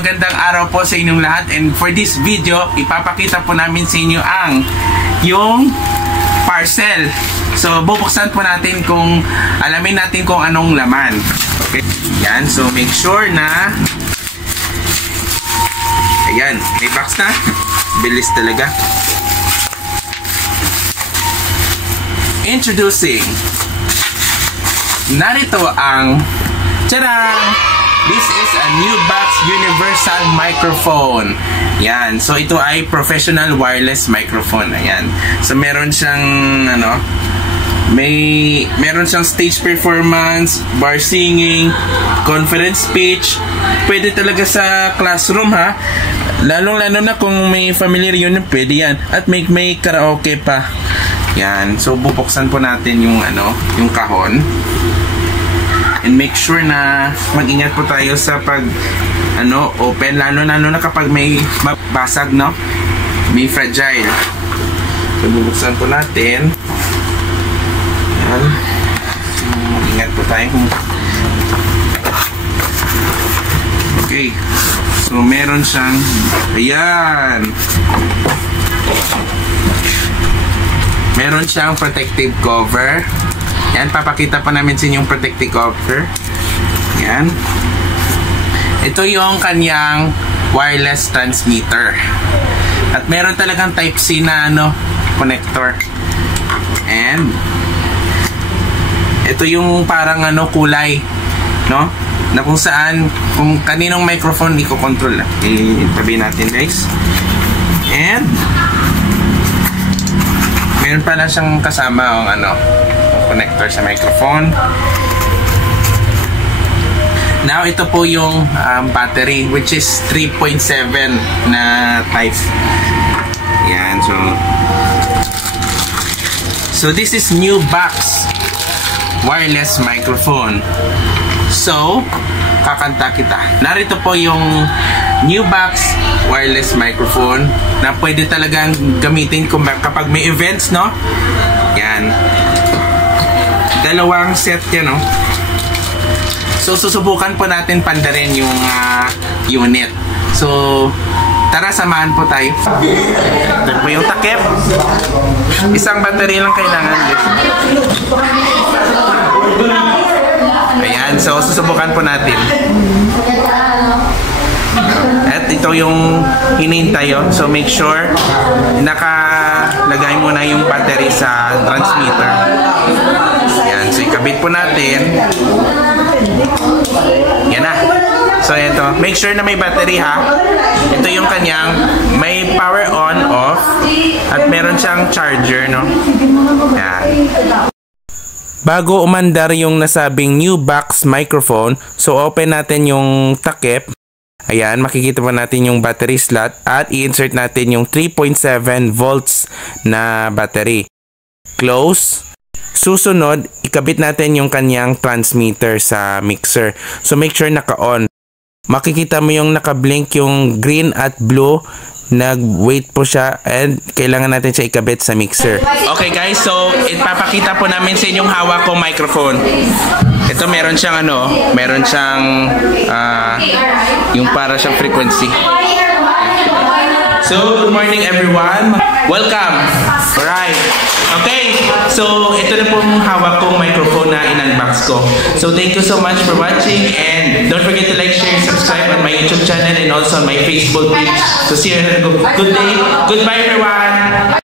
magandang araw po sa inyong lahat, and for this video ipapakita po namin sa inyo yung parcel. So bubuksan po natin kung alamin natin kung anong laman. Okay. Yan, so make sure na ayan, may box na. Bilis talaga. Introducing, narito ang tadang! This is a new box universal microphone. Yan. So ito ay professional wireless microphone. Ayan. So meron siyang meron siyang stage performance, bar singing, conference speech. Pwede talaga sa classroom ha. Lalong-lalo na kung may familiar yun, pwede yan. At may karaoke pa. Yan. So bubuksan po natin yung yung kahon. And make sure na mag-ingat po tayo sa pag open, lalo na kapag may basag, no? May fragile. So bubuksan po natin. Yan. Mag-ingat po tayo. Okay. So meron siyang ayan. Meron siyang protective cover. Yan, papakita pa namin sa inyo yung protective cover. Yan. Ito yung kanyang wireless transmitter. At meron talagang Type-C na connector. And ito yung parang kulay, no? Na kung saan, kung kaninong microphone di ko control. Itabi natin, guys. And meron pala siyang kasama ang connector sa microphone. Now ito po yung battery, which is 3.7 na type. Yan, so this is new box wireless microphone. So kakanta kita. Narito po yung new box wireless microphone na pwede talagang gamitin kapag may events, no? Yan. Dalawang set yan, no? So susubukan po natin pandarin yung unit. So tara, samahan po tayo. Ito po yung takip. Isang battery lang kailangan, guys. Ayan, so susubukan po natin. At ito yung hinihintay. So make sure nakalagay muna yung battery sa transmitter. Yan, so ikabit po natin. Yan na. So ito, make sure na may battery ha. Ito yung kanyang may power on, off, at meron siyang charger, no? Yan. Bago umandar yung nasabing new box microphone, so open natin yung takip. Ayan, makikita pa natin yung battery slot at i-insert natin yung 3.7 volts na battery. Close. Susunod, ikabit natin yung kanyang transmitter sa mixer. So make sure naka-on. Makikita mo yung naka-blink yung green at blue. Nag-wait po siya and kailangan natin siya ikabit sa mixer. Okay guys, so ipapakita po namin sa inyong hawak kong microphone. Ito meron siyang meron siyang yung para siyang frequency. So good morning everyone. Welcome. Alright. Okay, so ito na pong hawak kong microphone na in-unbox ko. So thank you so much for watching, and don't forget to like, share, and subscribe on my YouTube channel and also on my Facebook page. So see you in a good day. Goodbye everyone.